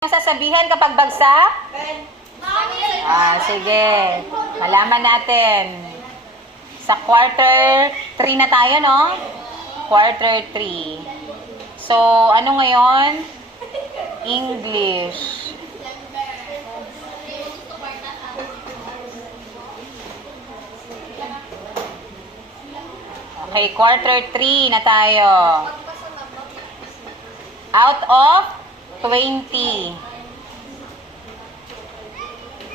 Ang sasabihin kapag bagsak? Sige. Malaman natin. Sa quarter 3 na tayo, no? Quarter 3. So, ano ngayon? English. Okay, quarter 3 na tayo. Out of 20.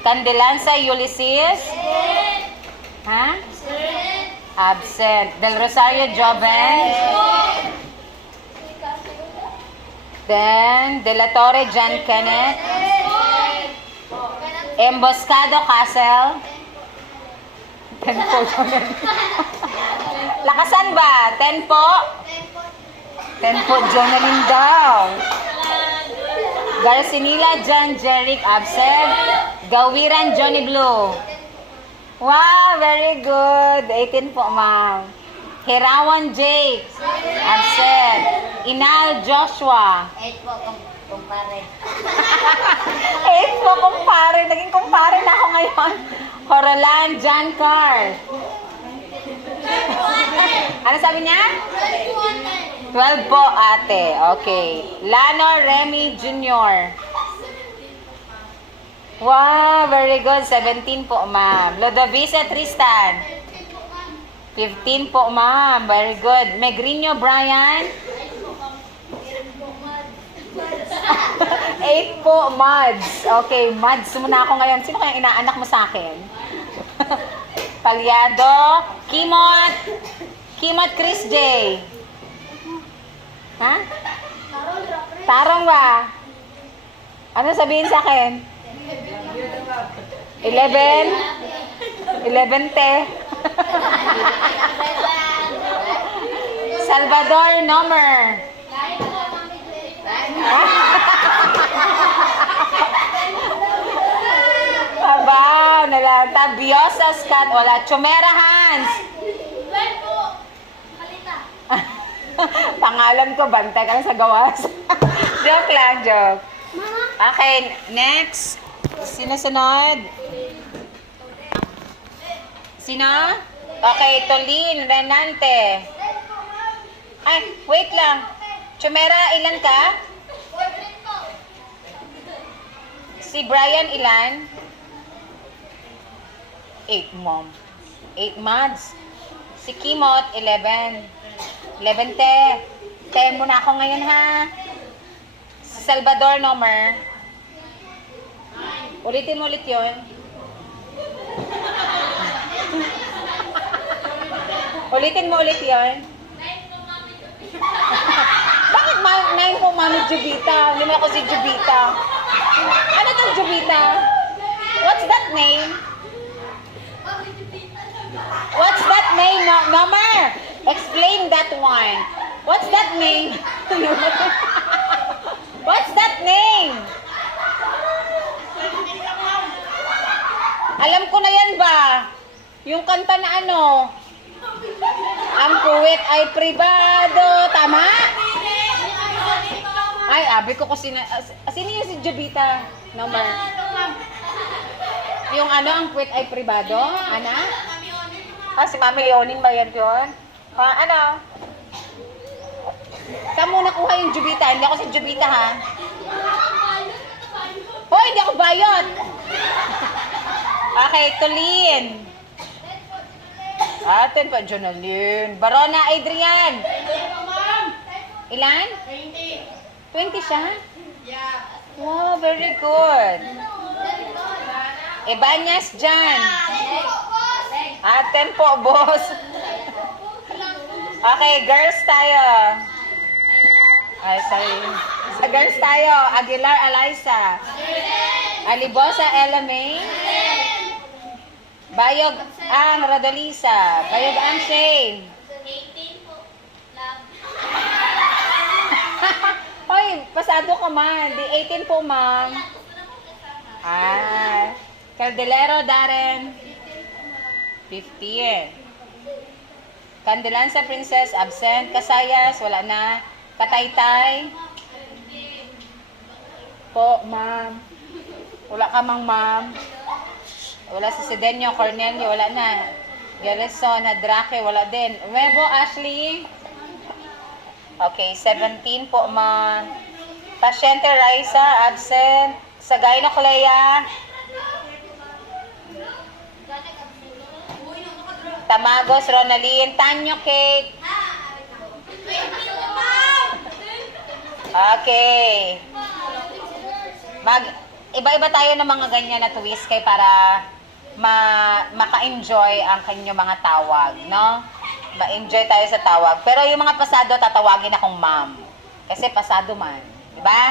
Candelanza Ulysses? Ha? Absent. Del Rosario Joven? Then, De La Torre John Kenneth? Emboscado Castle? Tempo. Lakasan ba? Tempo? Tempo Jonalyn daw. Garcinila John Jeric absent. Gawiran Johnny Blue. Wow, very good. 18 po, ma'am. Herawan Jake absent. Inal Joshua. 8 po, kumpare. 8 po, kumpare. Naging kumpare na ako ngayon. Horolan John Carr. Ano sabi niya? 12 po, ate. Okay. Lano Remy Jr. Wow, very good. 17 po, ma'am. Lodovica Tristan. 15 po, ma'am. Very good. Megrino Brian. 8 po, Mads. Okay, Mads muna ako ngayon. Sino kaya inaanak mo sa akin? Palyado. Kimot Chris J. Ha? Tarong ba? Ano sabihin sa akin? 11? 11 te. Salvador Nomer. Aba, nalata. Biosa Scott. Wala. Chumera Hans. Pangalan ko, bantay ka lang sa gawas. Joke lang, joke. Okay, next. Sino sunod? Sino? Okay, Tolin Renante. Ay, wait lang. Chumera, ilan ka? Si Brian, ilan? 8, mom. 8 months. Si Kimot, 11. 11 te. Te muna ako ngayon, ha? Si Salvador Nomer. Ulitin mo ulit yun. Ulitin mo ulit yun. Bakit 9 po, Mami Jubita? Hindi mo ako si Jubita. Ano tong Jubita? What's that name? What's that name, Nomer? Explain that one. What's that name? What's that name? Alam ko na yan ba? Yung kanta na ano? Ang puwet ay pribado. Tama? Ay, abi ko sino yung si Jubita? Number. Yung ano, ang puwet ay pribado? Ana? Si Mami Leonin ba yan yun? Ano? Saan mo nakuha yung Jubita? Hindi ako si Jubita, ha? Hoy, hindi ako bayot! Okay, Tolin. Atin pa, Jonalyn. Barona Adrian. Ilan? 20 siya? Wow, very good. Ebanyas Jan. Atin po, boss. Okay, girls tayo. Ay, sorry. Sa girls tayo, Aguilar Eliza. Alibosa Ella May. Bayog Ang Radolisa. Bayog Ang Shane. 18 po. Love. Hoy, pasado ka man. Di 18 po, ma'am. Caldelero Darren. 15. Candelanza Princess, absent. Kasayas, wala na. Kataytay. po, ma'am. Wala ka mang ma'am. Wala si Sidenio, Cornelio, wala na. Gelson, Hadrake, wala din. Webo, Ashley. Okay, 17 po, ma'am. Pasyente Raisa, absent. Sagay na Clea. Tamagos, Ronaline. Tanyo, Kate. Okay. Iba-iba tayo ng mga ganyan na twist kay para maka-enjoy ang kanyang mga tawag, no? Ma-enjoy tayo sa tawag. Pero yung mga pasado, tatawagin akong ma'am. Kasi pasado man. Diba?